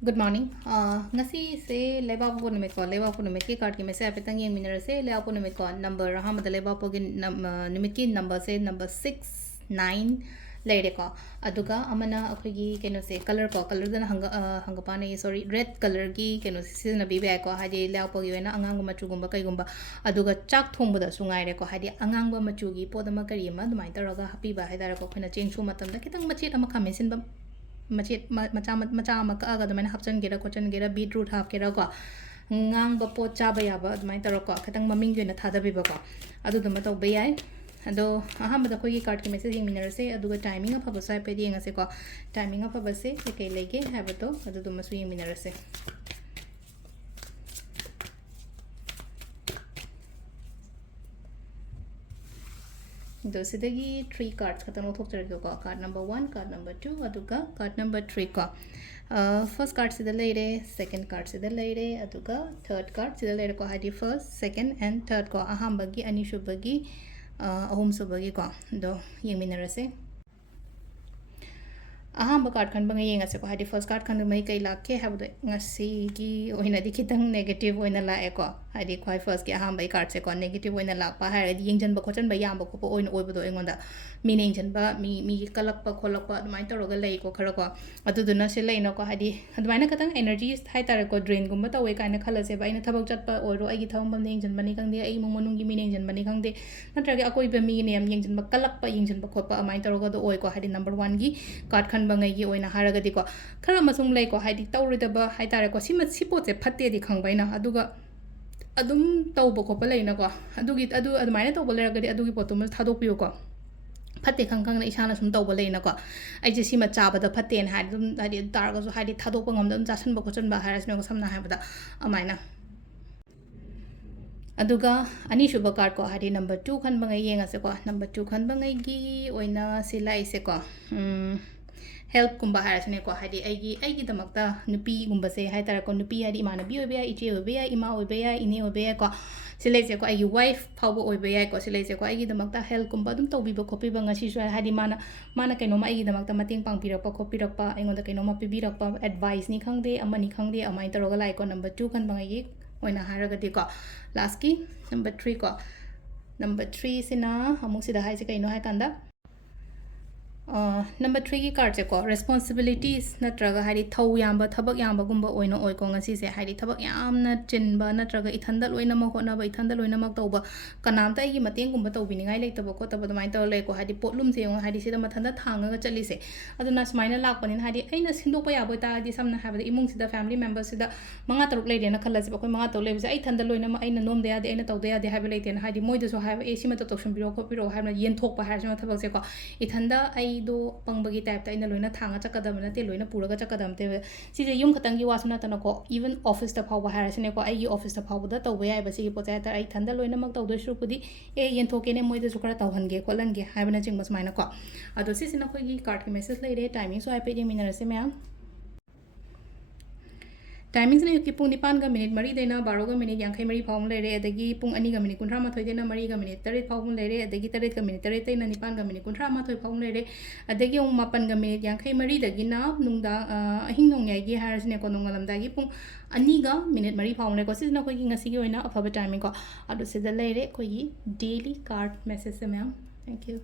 Good morning. Ngasi se leba po nume ko leba po nume ki card ki message apetang yeng minera se leba po nume ko number ha mada leba po ki nume ki number se number 6 9 leire ko aduga amana akhigi keno se color dana hanga pa ne sorry red color ki keno se na bi ba ko hadi leba po gi na angang ma chu gumba kai gumba aduga chak thong bada sungai re ko hadi angang ba ma chu gi po da ma kari ma dumai taraga happy ba haidara ko khina change su matam da kitang machit ama khamesin ba macha ama ka ga damaina hapchan gera kochen gera beetroot hap gera ko ngang ba pot cha ba ya ba admai taro ko khatang maming gena thada bi ba ko adu dama to ba yai ado aha ma da khoi card ki message minner se adu ga timing of ba sai pe di nga se ko timing of ba se ke lege ha ba to adu dama su minner se दोसिदगी 3 cards खतन उठोक्चरगे को card number 1 card number 2 अदुगा card number 3 को first card सिदा लेरे second card सिदा लेरे अदुगा third card सिदा लेरे को Hadi first second and third को अहमबगी अनिशुबगी अहुमसुबगी को दो येमिनरसे अहम कार्ड खन बंग येंग से को हादी फर्स्ट कार्ड खन मई कई लाखे हाबदे ngasi ओइना दि खितंग नेगेटिव ओइना लाए को हादी क्वाइ फर्स्ट के अहम कार्ड से को नेगेटिव ओइना लापा हारदि येंजन ब खोचन ब याम ब खोप ओइना ओइबदो एंगोंदा मी नेंजन ब मी कलक प खोलक प अदुमाइन तरोगा लई को खर को अदुदुना से लई न को हादी अदुमाइना खतंग एनर्जी हाइ तारे को ड्रेन गुम तवे काइना खल से ब आइना थबक चट प ओइरो आइगी थम बम नेंजन बनी खंगदे आइ मong मनुंगी मी नेंजन बनी खंगदे नत्रगे अकोइ ब मी नेम येंजन ब कलक प येंजन ब खोप अमाइन तरोगा दो ओइ को हादी नंबर 1 गी कार्ड खन बंग गी ओइना हारगदी को खरा मसुंग लई को हादी तौरिदब हाइ तारे को सिम सिपोचे फत्ते दि खंगबाइना अदुगा अदुम तौब खोप लईना को अदुगी अदुमाइना तौब लेरगदी अदुगी पोतुम थादोपियो को फत्ते खंगखंगना इसाना सुम तौब लईना को आइजे सिमा चाबदा फत्तेन हादि दुम हादि तारगसु हादि थादोप ngomda जासनब खोचनब हारसनो को समना हाबदा अमाइना अदुगा अनिशुब कार्ड को हादि नंबर 2 खन बंgai yenga se ko number 2 खन बंgai gi oina silai se ko help kumba harasne ko hadi aigi damakta nupi gumba se hai tara ko nupi hadi imana bi obe ya iche obe ya ima obe ya ine obe ya ko silai se ko aigi wife phawbo obe ya ko silai se ko aigi damakta help kumba dum tobi ba khopi ba ngasi so hadi mana kaino ma aigi damakta mating pang pirak pa khopi rak pa engonda kaino ma pibi rak pa advice ni khangde amani khangde amai taroga lai ko number 2 kan bangai oina haragati ko last ki number 3 ko number 3 sina amuk sida hai se kaino hai kanda number 3 की card से को responsibilities नत्रगा Hadi थौ याम थबक याम गुंबा ओइनो ओइ को ngasi से हादी थबक यामना चिनबा नत्रगा इथंदा लोइना म होनाबा इथंदा लोइना म तौबा कनामता आइगी मतेंग गुंबा तौबिनिंगाइ लेतबा को तब दमाइन तौ ले को हादी पोटलुम से हादी सिदा मथंदा थांगा चली से अदुना स्माइना लाकपनिन हादी आइना सिंदोपा याबो तादी समना हाबदा इमुंग सिदा फैमिली मेंबर सिदा मंगा तरुक लेदेना खल्लासे बकोय मंगा तौ लेबसे आई थंदा लोइना म आइना नोम दे यादे आइना तौदे यादे हाबे लेतेना हादी मोइदसो हाबा ए सिमा तो तोक्सम बिरो खोपिरो हाबना येन थोकपा हारसमा थबक से को इथंदा आई दो पंबगी टाइप ता इन लोइना थांगा चकदम नते लोइना पुरगा चकदम ते सिजे युम खतंगी वासना तना को इवन ऑफिस ता फाव हारसने को आई ऑफिस ता फाव दा तौबे याय बसी पोचा ता आई थंदा लोइना मक तौदो सुपुदी ए येन थोकेने मोइदे सुकरा तौहनगे खोलनगे हाबना चिंग मसमाइना को अदो सिसिना खोगी कार्ड के मैसेज लेरे टाइमिंग सो आइपे मिनरसे मैम टाइमिंग ने कि पुंग निपान का मिनट मरी देना 12 का मिनट यांखै मरी फाउम लेरे अदगी पुंग अनि का मिनट 13 माथोय देना मरी का मिनट 3 फाउम लेरे अदगी 3 का मिनट 3 तेना निपान का मिनट 13 माथोय फाउम लेरे अदगी उंग मापन का मिनट यांखै मरी दगिना नुंगदा अहिंग नोंयाई गी हारसने को नोंगलमदागी पुंग अनि का मिनट मरी फाउम ले को सिजना कोई ngasi gi oina afaba timing ko adu sida लेरे कोई डेली कार्ड मैसेज से मैम थैंक यू